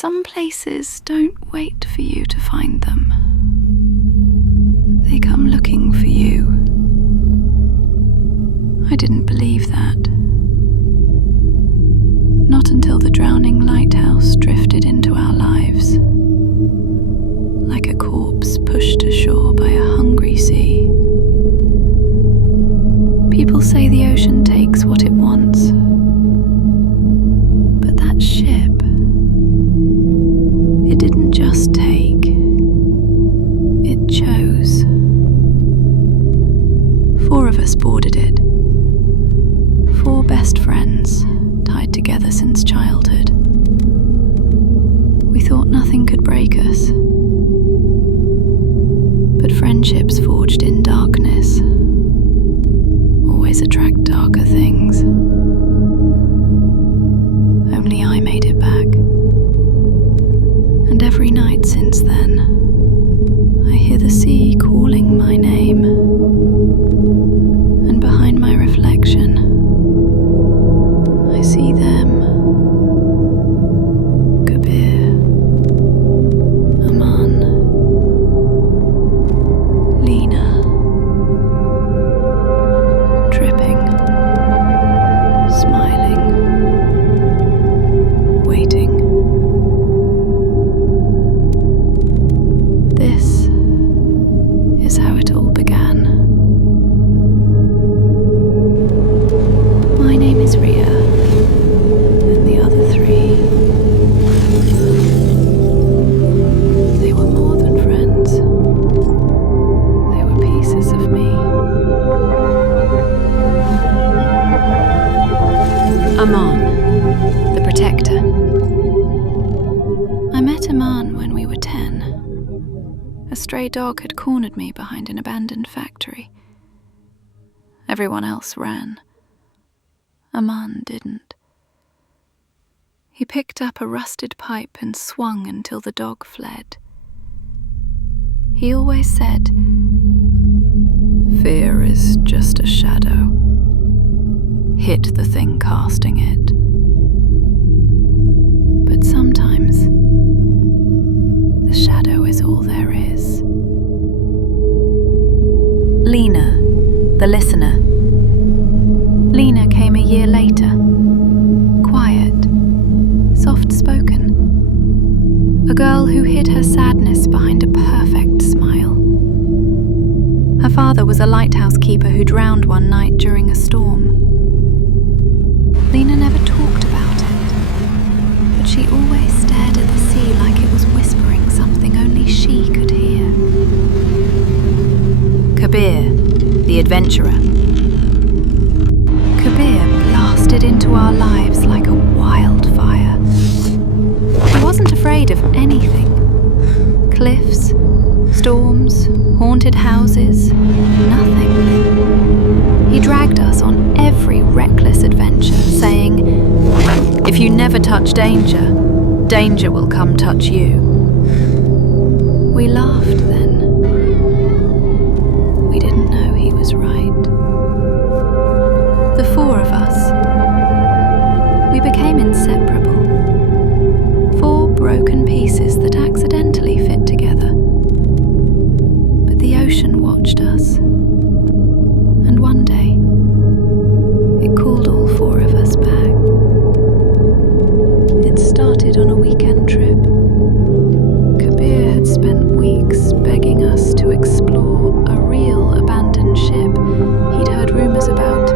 Some places don't wait for you to find them. They come looking for you. I didn't believe that. Not until the drowning lighthouse drifted into our lives, like a corpse pushed ashore by a hungry sea. People say the ocean takes what it wants, but that ship, it didn't just take, it chose. 4 of us boarded it. 4 best friends, tied together since childhood. We thought nothing could break us. But friendships forged in darkness always attract darker things. Only I made it back. And every night since then, I hear the sea calling my name. And behind my reflection, I see them. Kabir, Aman, Lena, dripping, smiling, waiting. This is how it all began. My name is Ria, and the other 3, they were more than friends. They were pieces of me. Aman, the protector. I met Aman when we were 10. A stray dog had cornered me behind an abandoned factory. Everyone else ran. Aman didn't. He picked up a rusted pipe and swung until the dog fled. He always said, "Fear is just a shadow. Hit the thing casting it." But sometimes, the shadow is all there is. Lena, the listener. Lena came a year later. Quiet, soft-spoken. A girl who hid her sadness behind a perfect smile. Her father was a lighthouse keeper who drowned one night during a storm. Lena never talked about it, but she always stared at the sea like it was whispering something only she could hear. Kabir, the adventurer. Kabir blasted into our lives like a wildfire. He wasn't afraid of anything. Cliffs, storms, haunted houses, nothing. He dragged us on every reckless adventure, saying, "If you never touch danger, danger will come touch you." We laughed then. We didn't know he was right. The 4 of us, we became inseparable. 4 broken pieces that accidentally fit together. But the ocean watched us. And one day, it called all 4 of us back. It started on a weekend trip. Kabir had spent weeks begging us to explore a real abandoned ship he'd heard rumors about.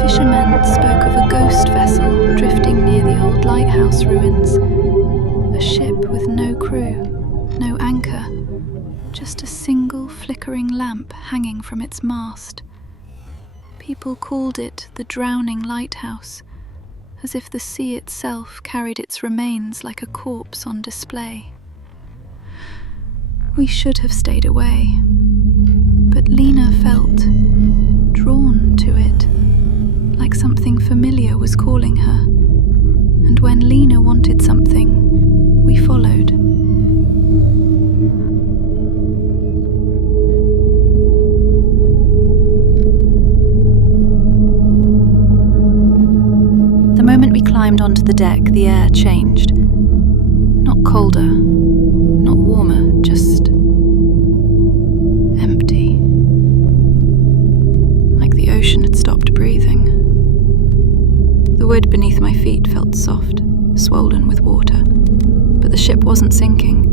Fishermen spoke of a ghost vessel drifting near the old lighthouse ruins. A ship with no crew, no anchor, just a single flickering lamp hanging from its mast. People called it the drowning lighthouse, as if the sea itself carried its remains like a corpse on display. We should have stayed away, but Lena felt drawn to it, like something familiar was calling her. And when Lena wanted something, we followed. The moment we climbed onto the deck, the air changed. colder, not warmer, just empty. Like the ocean had stopped breathing. The wood beneath my feet felt soft, swollen with water, but the ship wasn't sinking.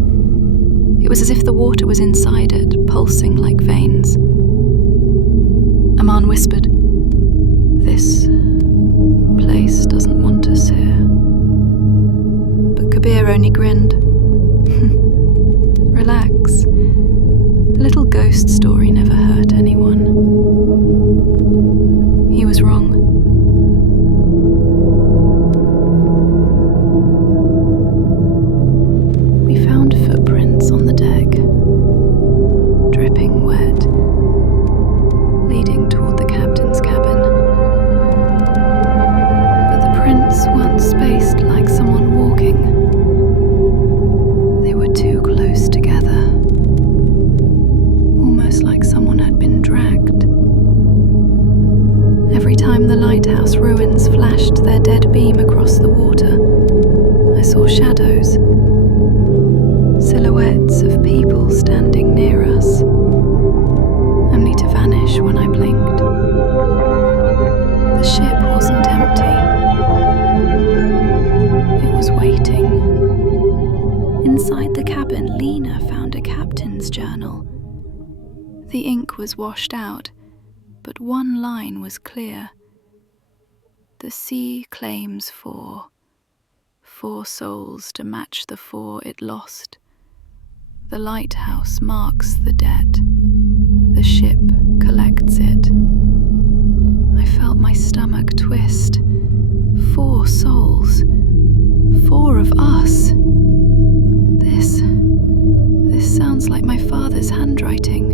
It was as if the water was inside it, pulsing like veins. Aman whispered, "This place doesn't want us here." But Kabir only grinned. "Relax. A little ghost story never hurt anyone." He was wrong. We found footprints on the deck, dripping wet, leading toward the captain's cabin. But the prints weren't spaced like someone walking. They were too close together, almost like someone had been dragged. Every time the lighthouse ruins flashed their dead beam across the water, I saw shadows, silhouettes of people standing near us, only to vanish when I blinked. The ship wasn't empty. It was waiting. Inside the cabin, Lena found a captain's journal. The ink was washed out, but one line was clear. The sea claims four souls to match the 4 it lost. The lighthouse marks the debt. The ship collects it. I felt my stomach twist. 4 souls. 4 of us. This sounds like my father's handwriting.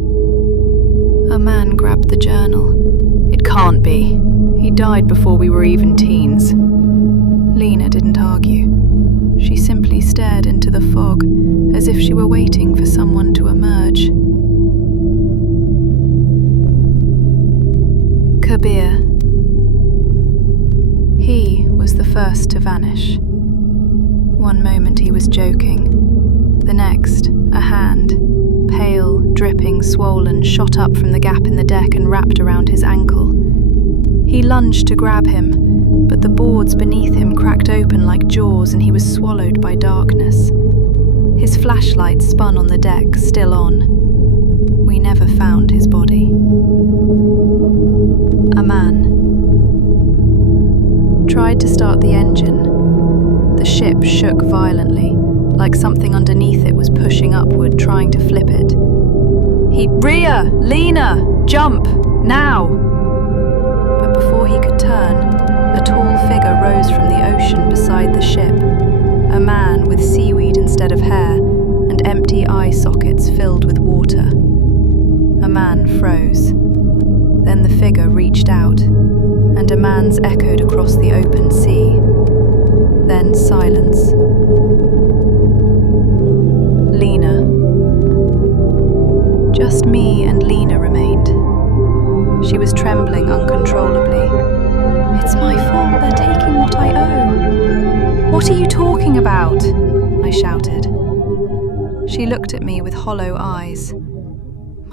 A man grabbed the journal. "It can't be. He died before we were even teens." Lena didn't argue. She simply stared into the fog, as if she were waiting for someone to emerge. Kabir. He was the first to vanish. One moment he was joking. The next, a hand, pale, dripping, swollen, shot up from the gap in the deck and wrapped around his ankle. He lunged to grab him, but the boards beneath him cracked open like jaws and he was swallowed by darkness. His flashlight spun on the deck, still on. We never found his body. A man tried to start the engine. The ship shook violently, like something underneath it was pushing upward, trying to flip it. "Rhea! Lena! Jump! Now!" But before he could turn, a tall figure rose from the ocean beside the ship, a man with seaweed instead of hair and empty eye sockets filled with water. A man froze. Then the figure reached out, and a man's echoed across the open sea. Then silence. Lena. Just me and Lena remained. She was trembling uncontrollably. "It's my fault, they're taking what I owe." "What are you talking about?" I shouted. She looked at me with hollow eyes.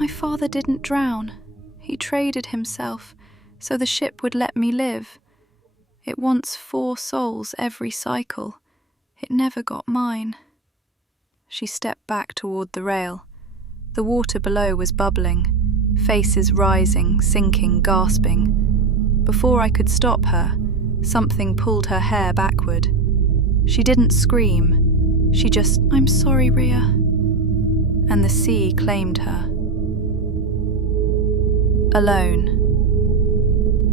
"My father didn't drown. He traded himself, so the ship would let me live. It wants 4 souls every cycle. It never got mine." She stepped back toward the rail. The water below was bubbling, faces rising, sinking, gasping. Before I could stop her, something pulled her hair backward. She didn't scream. She just, "I'm sorry, Rhea." And the sea claimed her. Alone.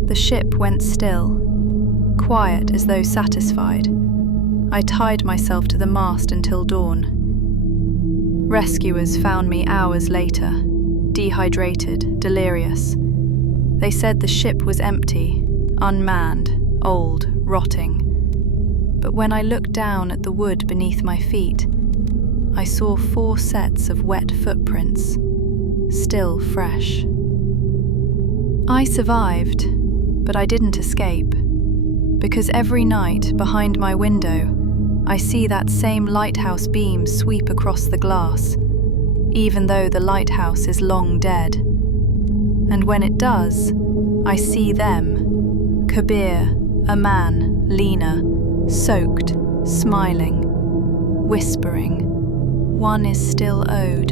The ship went still, quiet as though satisfied. I tied myself to the mast until dawn. Rescuers found me hours later, dehydrated, delirious. They said the ship was empty, unmanned, old, rotting. But when I looked down at the wood beneath my feet, I saw 4 sets of wet footprints, still fresh. I survived, but I didn't escape, because every night behind my window, I see that same lighthouse beam sweep across the glass, even though the lighthouse is long dead. And when it does, I see them, Kabir, a man, Lena, soaked, smiling, whispering, one is still owed.